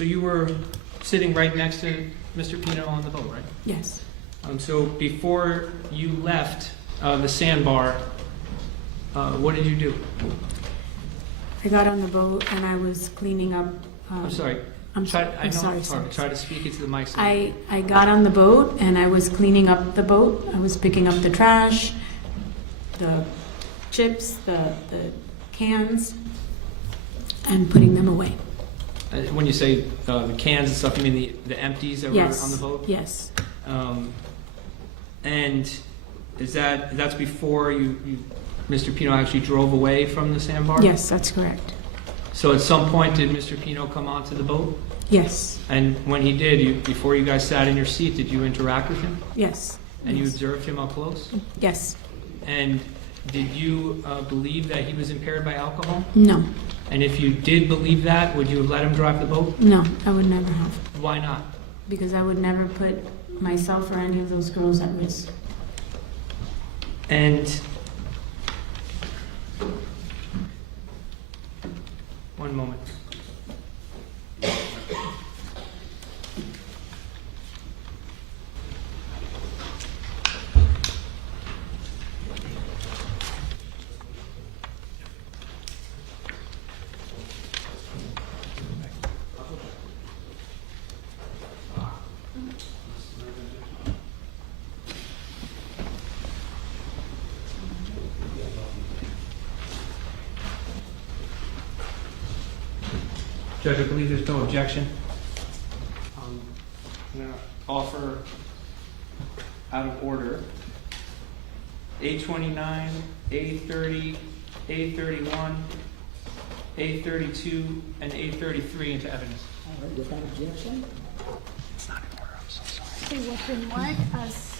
So you were sitting right next to Mr. Pino on the boat, right? Yes. So before you left the sandbar, what did you do? I got on the boat and I was cleaning up. I'm sorry. Sorry. Try to speak into the mic. I got on the boat and I was cleaning up the boat. I was picking up the trash, the chips, the cans, and putting them away. When you say the cans and stuff, you mean the empties that Yes. were on the boat? Yes. And that's before Mr. Pino actually drove away from the sandbar? Yes, that's correct. So at some point, did Mr. Pino come onto the boat? Yes. And when he did, before you guys sat in your seat, did you interact with him? Yes. And you Yes. observed him up close? Yes. And did you believe that he was impaired by alcohol? No. And if you did believe that, would you have let him drive the boat? No, I would never have. Why not? Because I would never put myself or any of those girls at risk. And one moment. Judge, I believe there's no objection. I'm going to offer out of order A29, A30, A31, A32, and A33 into evidence. Without objection? It's not in order, I'm so sorry. It was been marked as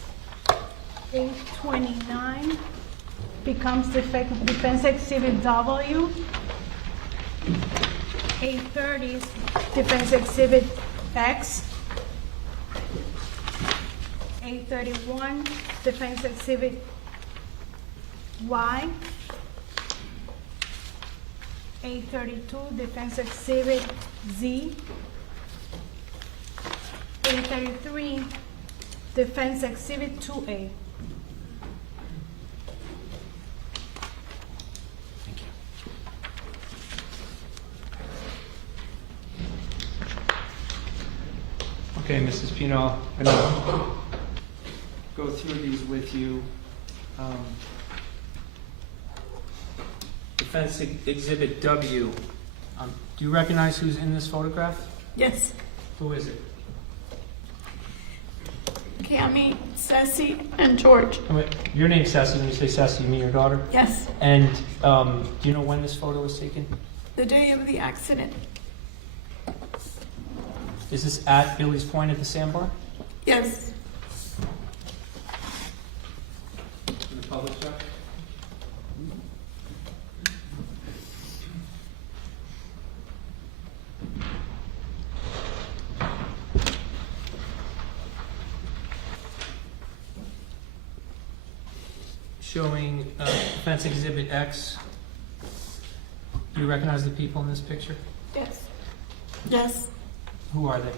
829 becomes defense exhibit W. 830 is defense exhibit X. 831 defense exhibit Y. 832 defense exhibit Z. 833 defense exhibit 2A. Okay, Mrs. Pino, I'm going to go through these with you. Defense Exhibit W. Do you recognize who's in this photograph? Yes. Who is it? Cami, Ceci, and George. Your name's Ceci. When you say Ceci, you mean your daughter? Yes. And do you know when this photo was taken? The day of the accident. Is this at Billy's Point at the sandbar? Yes. In the public check? Showing Defense Exhibit X. Do you recognize the people in this picture? Yes. Yes. Who are they?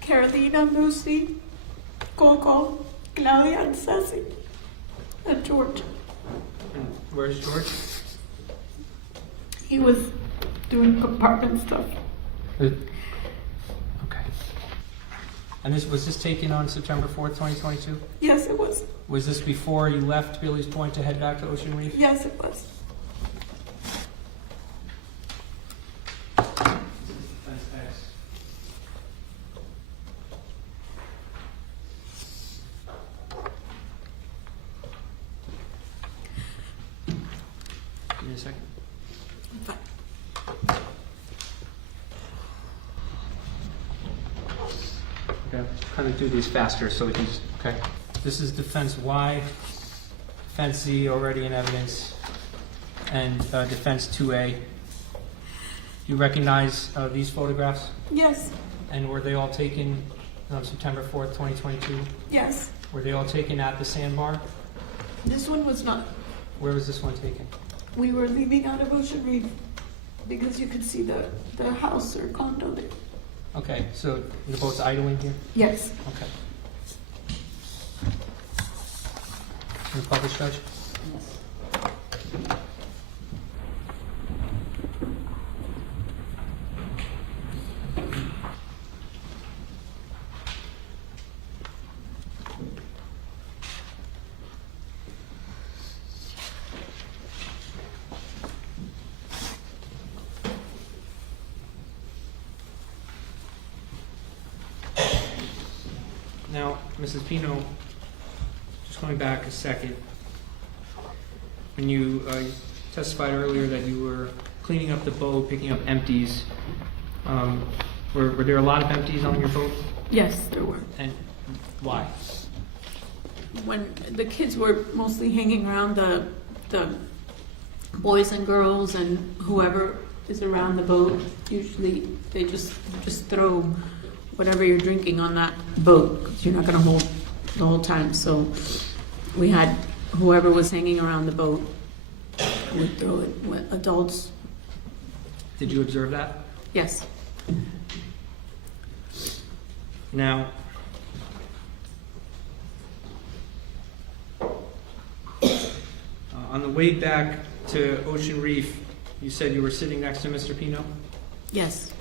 Carolina, Lucy, Coco, Claudia, and Ceci, and George. And where's George? He was doing compartment stuff. Okay. And was this taken on September 4th, 2022? Yes, it was. Was this before you left Billy's Point to head back to Ocean Reef? Yes, it was. Give me a second. Fine. Okay, kind of do these faster so we can just, okay. This is defense Y, defense Z already in evidence, and defense 2A. You recognize these photographs? Yes. And were they all taken on September 4th, 2022? Yes. Were they all taken at the sandbar? This one was not. Where was this one taken? We were leaving out of Ocean Reef. because you can see the house or condo there. Okay, so the boat's idling here? Yes. Okay. Any published, Judge? Now, Mrs. Pino, just going back a second, when you testified earlier that you were cleaning up the boat, picking up empties, were there a lot of empties on your boat? Yes, there were. And why? When the kids were mostly hanging around the boys and girls and whoever is around the boat, usually they just throw whatever you're drinking on that boat, because you're not going to hold the whole time. So we had whoever was hanging around the boat would throw it. Adults, Did you observe that? yes. Now, on the way back to Ocean Reef, you said you were sitting next to Mr. Pino? Yes.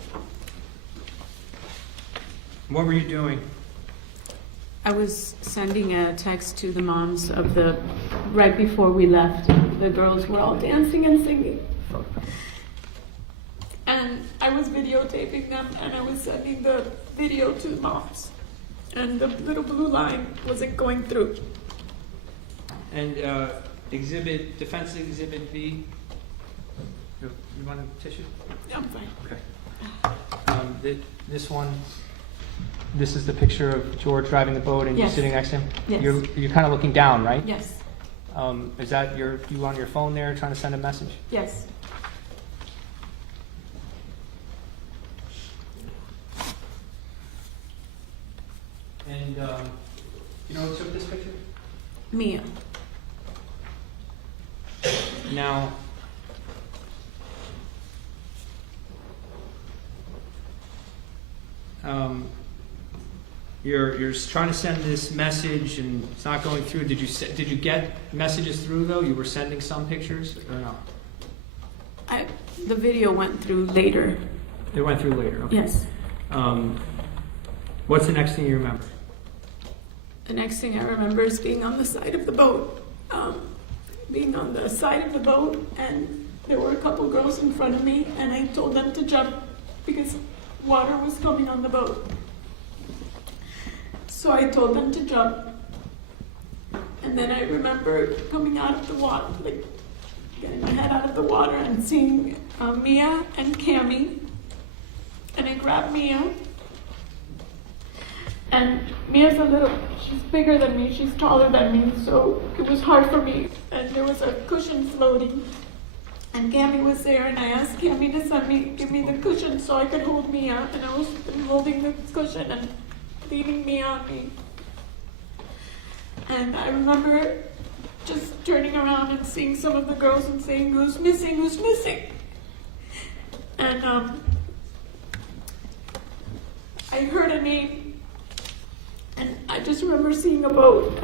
What were you doing? I was sending a text to the moms of right before we left, the girls were all dancing and singing. And I was videotaping them, and I was sending the video to the moms. And the little blue line wasn't going through. And Defense Exhibit B, you want a tissue? I'm fine. Okay. This one, this is the picture of George driving the boat and you're Yes. sitting next to him? Yes. You're kind of looking down, right? Yes. Is that you on your phone there trying to send a message? Yes. And you know who took this picture? Mia. Now, you're trying to send this message and it's not going through. Did you get messages through though? You were sending some pictures or no? The video went through later. It went through later. Okay. Yes. What's the next thing you remember? The next thing I remember is being on the side of the boat. Being on the side of the boat, and there were a couple girls in front of me, and I told them to jump because water was coming on the boat. So I told them to jump. And then I remember coming out of the water, like getting my head out of the water and seeing Mia and Cammie. And I grabbed Mia. And Mia's she's bigger than me, she's taller than me, so it was hard for me. And there was a cushion floating. And Cammie was there, and I asked Cammie to give me the cushion so I could hold Mia. And I was holding the cushion and leaving Mia on me. And I remember just turning around and seeing some of the girls and saying, "Who's missing? Who's missing?" And I heard a name. And I just remember seeing a boat,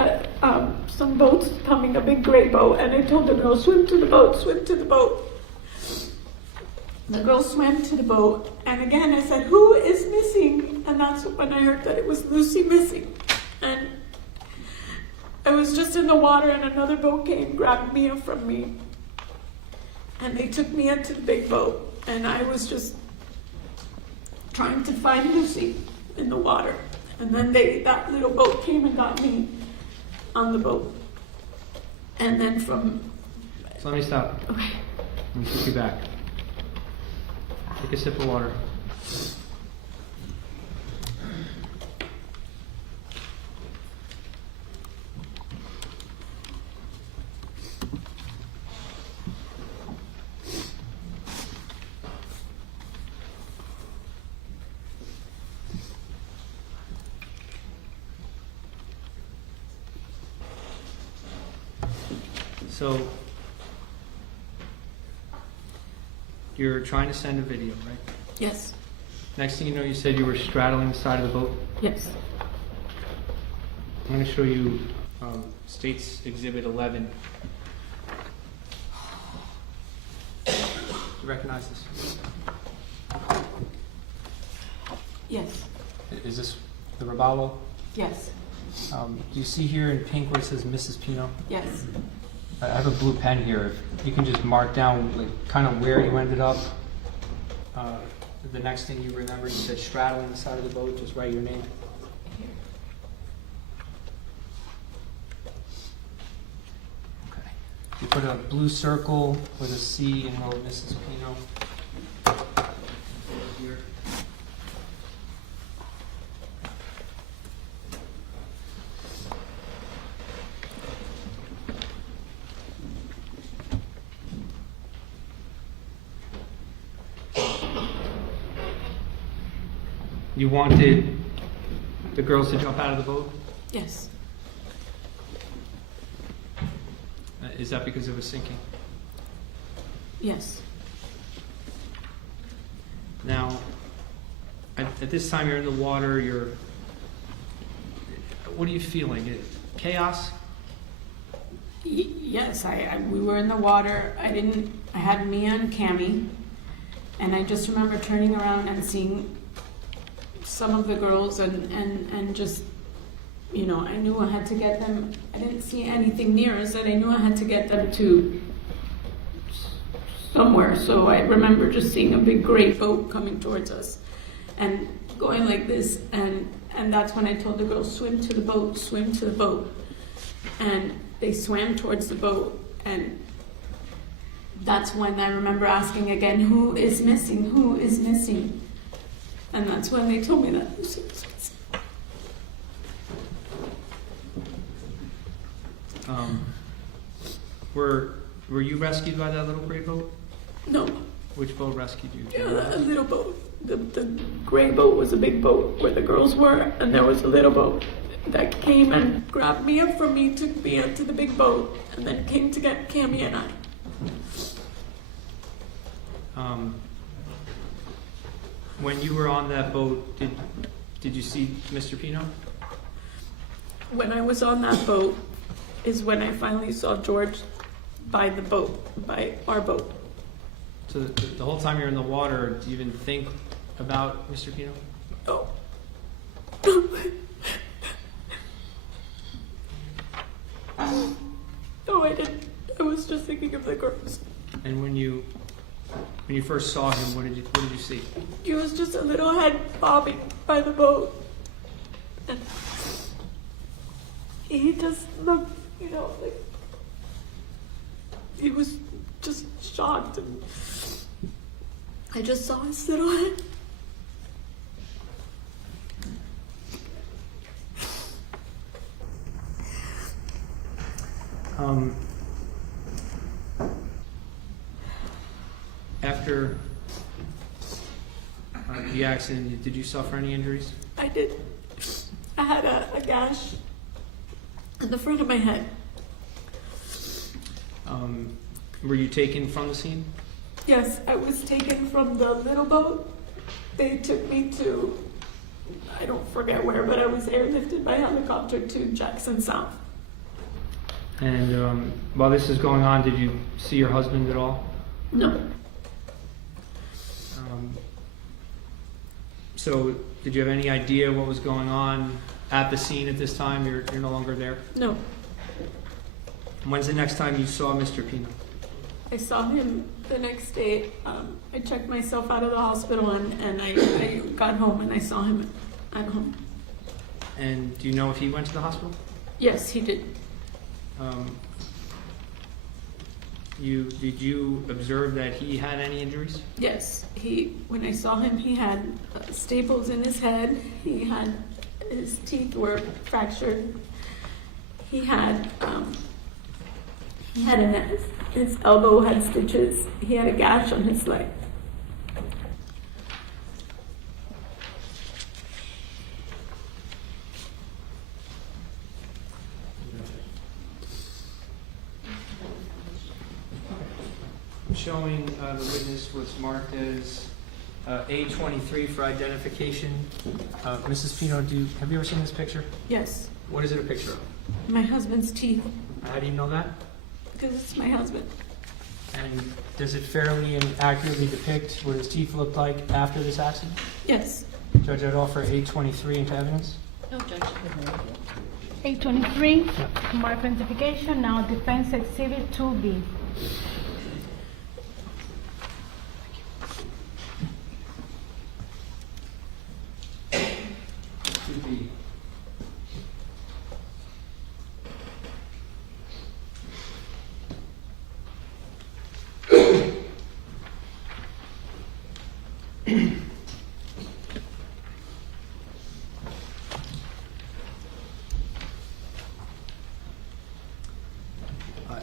some boats coming, a big gray boat, and I told the girls, "Swim to the boat, swim to the boat." The girls swam to the boat, and again I said, "Who is missing?" And that's when I heard that it was Lucy missing. And I was just in the water, and another boat came, grabbed Mia from me, and they took me into the big boat, and I was just trying to find Lucy in the water. And then that little boat came and got me on the boat. And then from... So let me stop. Okay. Let me take you back. Take a sip of water. So, you're trying to send a video, right? Yes. Next thing you know, you said you were straddling the side of the boat. Yes. I'm going to show you State's Exhibit 11. Do you recognize this? Yes. Is this the Robalo? Yes. Do you see here in pink where it says Mrs. Pino? Yes. I have a blue pen here. If you can just mark down like kind of where you ended up. The next thing you remember, you said straddling the side of the boat. Just write your name. Okay. You put a blue circle with a C and wrote Mrs. Pino. Here. You wanted the girls to jump out of the boat? Yes. Is that because it was sinking? Yes. Now, at this time you're in the water, what are you feeling? Chaos? Yes, we were in the water. I had Mia and Cammie, and I just remember turning around and seeing some of the girls and just, you know, I knew I had to get them. I didn't see anything near us, and I knew I had to get them to somewhere. So I remember just seeing a big gray boat coming towards us and going like this, and that's when I told the girls, swim to the boat, swim to the boat. And they swam towards the boat, and that's when I remember asking again, who is missing? Who is missing? And that's when they told me that. Were you rescued by that little gray boat? No. Which boat rescued you? Yeah, a little boat. The gray boat was a big boat where the girls were, and there was a little boat that came and grabbed Mia from me, took Mia to the big boat, and then came to get Cammie and I. When you were on that boat, did you see Mr. Pino? When I was on that boat is when I finally saw George by the boat, by our boat. So the whole time you're in the water, do you even think about Mr. Pino? Oh. No, I didn't. I was just thinking of the girls. And when you first saw him, what did you see? He was just a little head bobbing by the boat. And he just looked, you know, like he was just shocked, and I just saw his little head. After the accident, did you suffer any injuries? I did. I had a gash in the front of my head. Were you taken from the scene? Yes, I was taken from the little boat. They took me to, I don't forget where, but I was airlifted by helicopter to Jackson South. And while this is going on, did you see your husband at all? No. So did you have any idea what was going on at the scene at this time? You're no longer there? No. When's the next time you saw Mr. Pino? I saw him the next day. I checked myself out of the hospital, and I got home and I saw him at home. And do you know if he went to the hospital? Yes, he did. Did you observe that he had any injuries? Yes, when I saw him, he had staples in his head. His teeth were fractured. He had his elbow had stitches. He had a gash on his leg. showing the witness was marked as A23 for identification. Mrs. Pino, have you ever seen this picture? Yes, What is it a picture of? my husband's teeth, How do you know that? because it's my husband. And does it fairly and accurately depict what his teeth looked like after this accident? Yes, Judge, I'd offer A23 into evidence. No, Judge. 823, Yeah. mark identification, now defense exhibit 2B.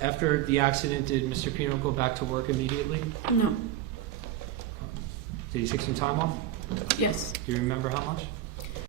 After the accident, did Mr. Pino go back to work immediately? no, Did he take some time off? yes, Do you remember how much?